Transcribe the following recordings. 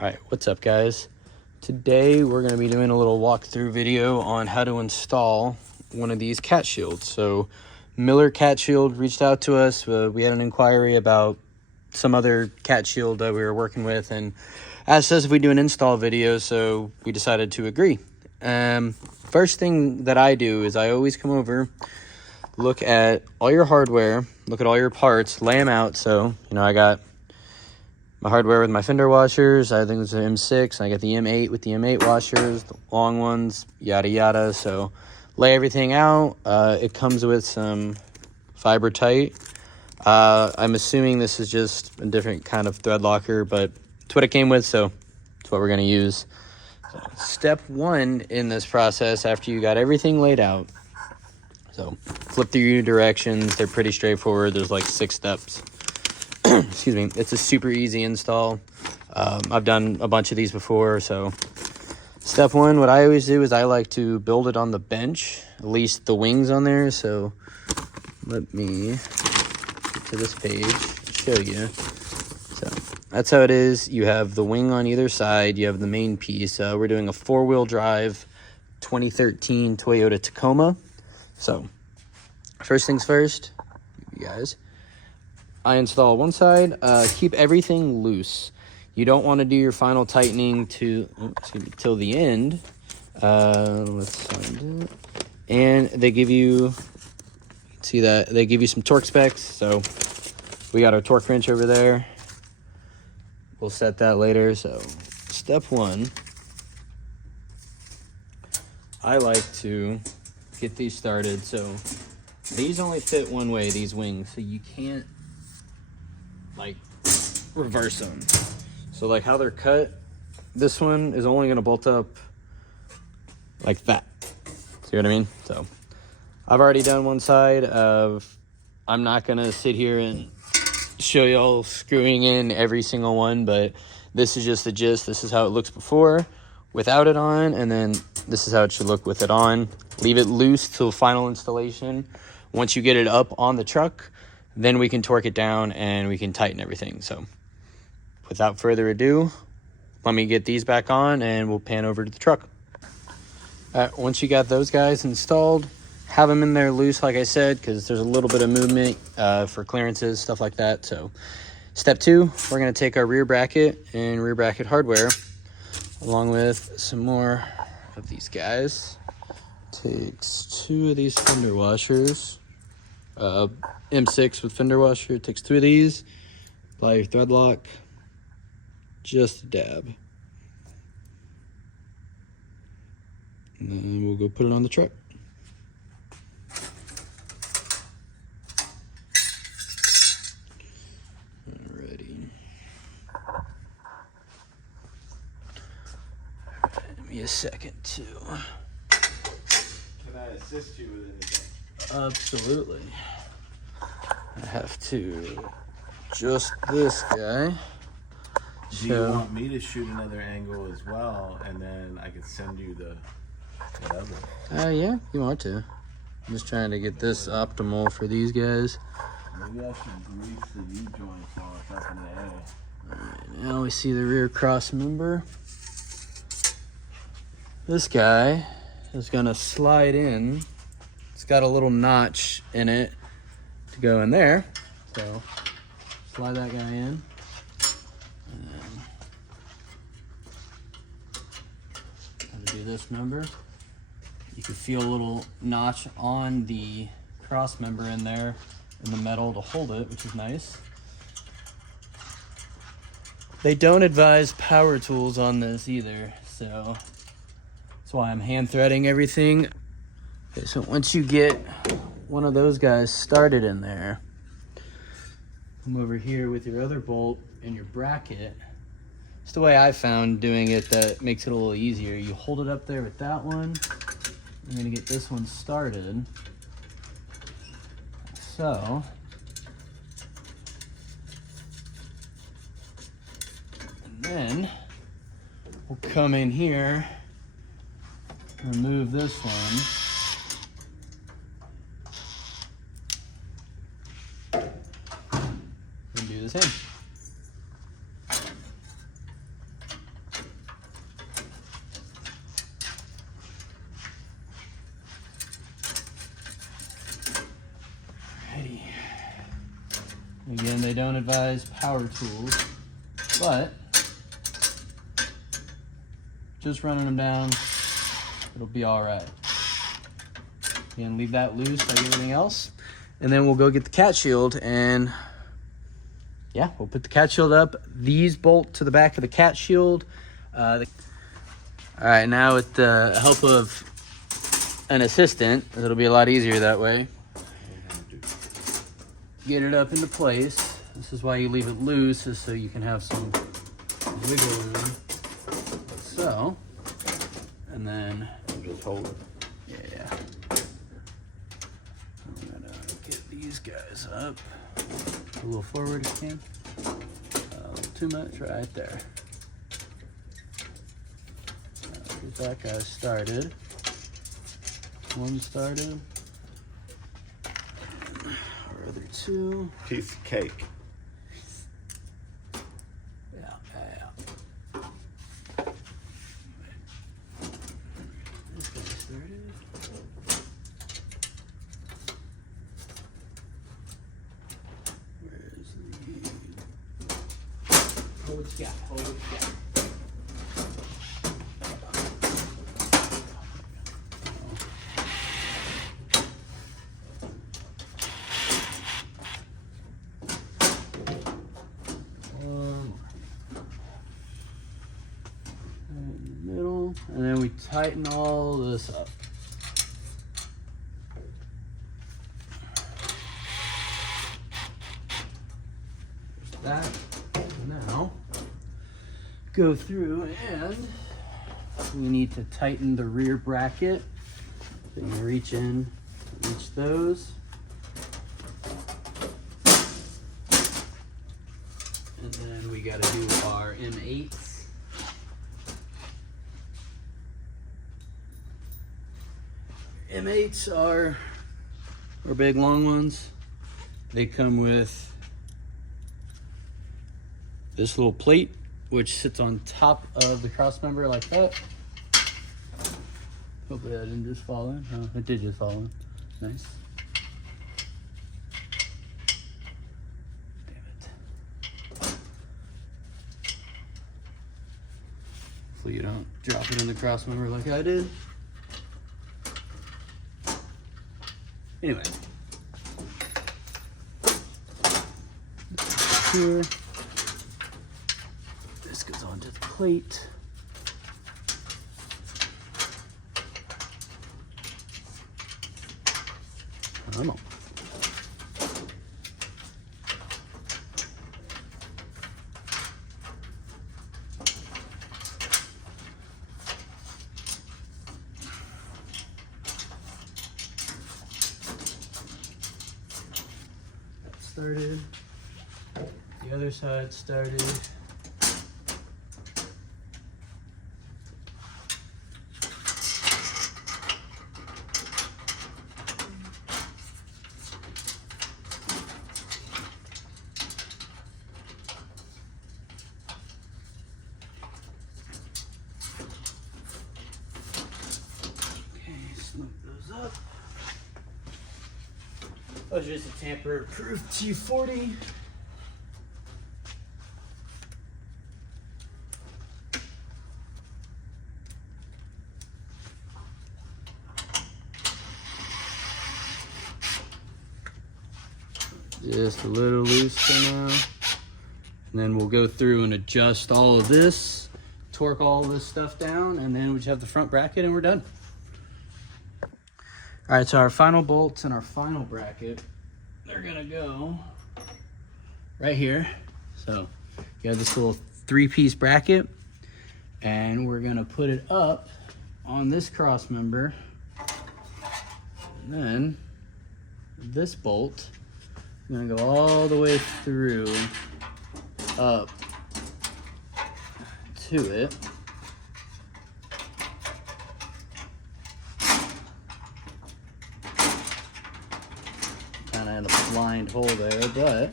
All right, what's up guys? Today we're going to be doing a little walkthrough video on how to install one of these cat shields. So MillerCAT shield reached out to us. We had an inquiry about some other cat shield that we were working with and asked us if we do an install video, so we decided to agree. First thing that I do is I always come over, look at all your hardware, look at all your parts, lay them out. So, I got my hardware with my fender washers. I think it's an M6. And I got the M8 with the M8 washers, the long ones, yada yada. So lay everything out. It comes with some fiber tight. I'm assuming this is just a different kind of thread locker, but it's what it came with, so it's what we're going to use. So step one in this process, after you got everything laid out, so flip through your directions. They're pretty straightforward. There's like 6 steps. Excuse me. It's a super easy install. I've done a bunch of these before. So step one, what I always do is I like to build it on the bench, at least the wings on there. So let me get to this page and show you. So that's how it is. You have the wing on either side. You have the main piece. We're doing a 4-wheel drive 2013 Toyota Tacoma. So first things first, you guys, I install one side. Keep everything loose. You don't want to do your final tightening till the end. Let's find it. And they give you, see that they give you some torque specs. So we got our torque wrench over there. We'll set that later. So step one, I like to get these started. So these only fit one way, these wings, so you can't like reverse them. So like how they're cut, this one is only gonna bolt up like that. See what I mean? So I've already done one side. I'm not gonna sit here and show y'all screwing in every single one, but this is just the gist. This is how it looks before without it on, and then this is how it should look with it on. Leave it loose till final installation. Once you get it up on the truck, then we can torque it down and we can tighten everything. So without further ado, let me get these back on and we'll pan over to the truck. Once you got those guys installed, have them in there loose, like I said, because there's a little bit of movement for clearances, stuff like that. So step two, we're going to take our rear bracket and rear bracket hardware, along with some more of these guys. Takes 2 of these fender washers. M6 with fender washer. It takes 2 of these. Apply your thread lock. Just a dab. And then we'll go put it on the truck. Alrighty. Give me a second too. Can I assist you with anything? Absolutely. I have to adjust this guy. Do you want me to shoot another angle as well, and then I could send you the whatever? Yeah, you want to. I'm just trying to get this optimal for these guys. Maybe I should grease the U-joints while it's up in the air. Alright, now we see the rear cross member. This guy is gonna slide in. It's got a little notch in it to go in there. So slide that guy in. And then how to do this member. You can feel a little notch on the cross member in there in the metal to hold it, which is nice. They don't advise power tools on this either, so that's why I'm hand threading everything. Okay, so once you get one of those guys started in there, come over here with your other bolt and your bracket. It's the way I found doing it that makes it a little easier. You hold it up there with that one. I'm gonna get this one started. So, and then we'll come in here, remove this one. And do the same. Again, they don't advise power tools, but just running them down, it'll be all right. Again, leave that loose like everything else. And then we'll go get the cat shield, and yeah, we'll put the cat shield up. These bolt to the back of the cat shield. All right, now with the help of an assistant, it'll be a lot easier that way. Get it up into place. This is why you leave it loose, is so you can have some wiggle room. So, and then Just hold it. yeah. I'm gonna get these guys up a little forward if you can. A little too much right there. Get that guy started. One started. Our other two. Piece of cake. Yeah. This guy started. Where is the... Hold it, yeah. Hold it, yeah. And then we tighten all this up. There's that. Now, go through and we need to tighten the rear bracket. So you reach in, reach those. And then we gotta do our M8s. M8s are big long ones. They come with this little plate which sits on top of the cross member like that. Hopefully that didn't just fall in. Oh, it did just fall in. Nice. Damn it. Hopefully you don't drop it in the cross member like I did. Anyway, here, this goes onto the plate. Come on. Started. The other side started. Okay, snug those up. That was just a tamper-proof T40. Just a little loose for now. And then we'll go through and adjust all of this, torque all this stuff down, and then we just have the front bracket and we're done. All right, so our final bolts and our final bracket, they're gonna go right here. So you have this little 3-piece bracket, and we're gonna put it up on this cross member. And then this bolt, I'm gonna go all the way through up to it. Kind of had a blind hole there, but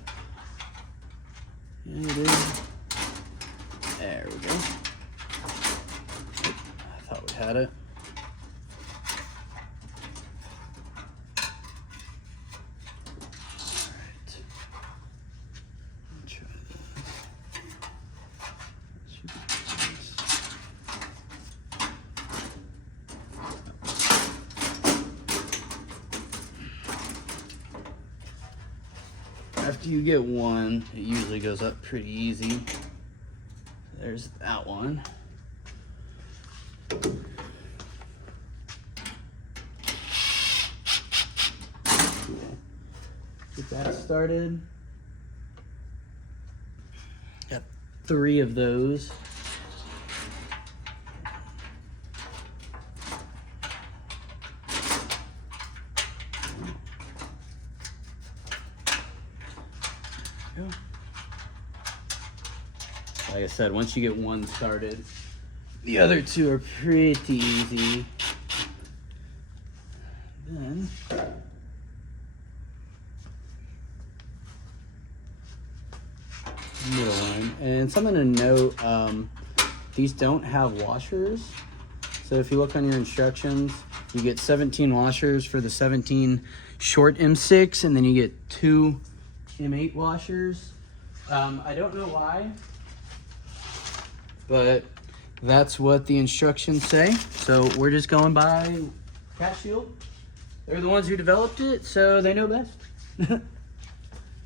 it is. There we go. I thought we had it. after you get one, it usually goes up pretty easy. There's that one. Get that started. Got 3 of those. Like I said, once you get one started, the other 2 are pretty easy. Then middle one. And something to note, these don't have washers. So if you look on your instructions, you get 17 washers for the 17 short M6, and then you get 2 M8 washers. I don't know why, but that's what the instructions say. So we're just going by Cat Shield. They're the ones who developed it, so they know best.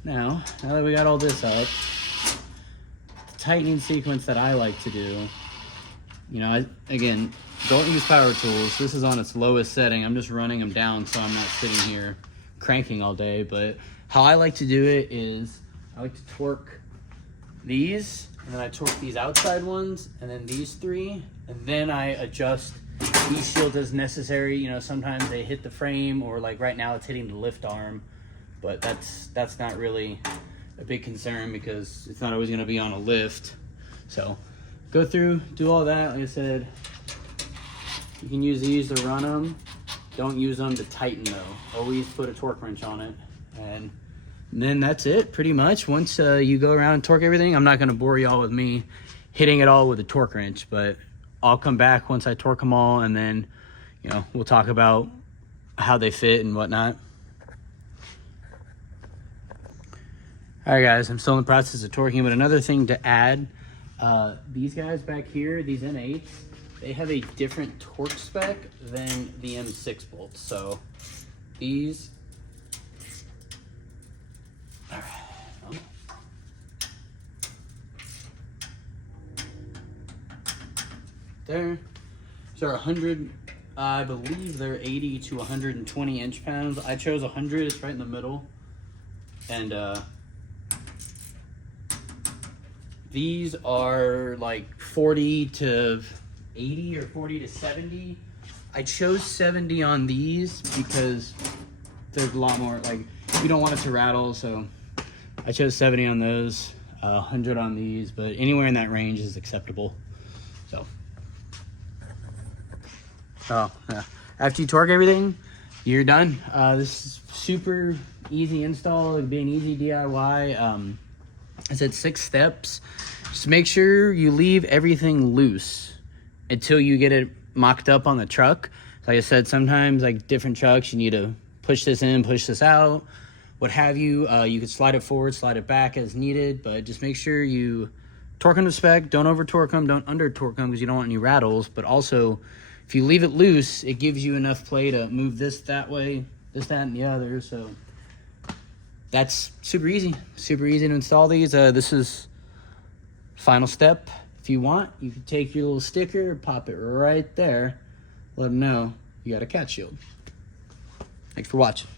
Now that we got all this up, the tightening sequence that I like to do, you know, again, don't use power tools. This is on its lowest setting. I'm just running them down so I'm not sitting here cranking all day. But how I like to do it is I like to torque these, and then I torque these outside ones, and then these 3, and then I adjust each shield as necessary. You know, sometimes they hit the frame, or like right now it's hitting the lift arm, but that's not really a big concern because it's not always going to be on a lift. So go through, do all that. Like I said, you can use these to run them. Don't use them to tighten though. Always put a torque wrench on it, and then that's it pretty much. Once you go around and torque everything, I'm not going to bore y'all with me hitting it all with a torque wrench, but I'll come back once I torque them all, and then, you know, we'll talk about how they fit and whatnot. All right, guys, I'm still in the process of torquing, but another thing to add, these guys back here, these M8s, they have a different torque spec than the M6 bolts. So these, all right. There, so 100, I believe they're 80 to 120 inch-pounds. I chose 100, it's right in the middle. And these are like 40 to 80 or 40 to 70. I chose 70 on these because there's a lot more, like, you don't want it to rattle, so I chose 70 on those, 100 on these, but anywhere in that range is acceptable. So, yeah. After you torque everything, you're done. This is super easy install. It'd be an easy DIY. I said 6 steps. Just make sure you leave everything loose until you get it mocked up on the truck. Like I said, sometimes like different trucks, you need to push this in, push this out, what have you. You could slide it forward, slide it back as needed, but just make sure you torque them to spec. Don't over torque them, don't under torque them because you don't want any rattles. But also, if you leave it loose, it gives you enough play to move this that way, this, that, and the other. So that's super easy to install these. This is final step. If you want, you can take your little sticker, pop it right there, let them know you got a cat shield. Thanks for watching.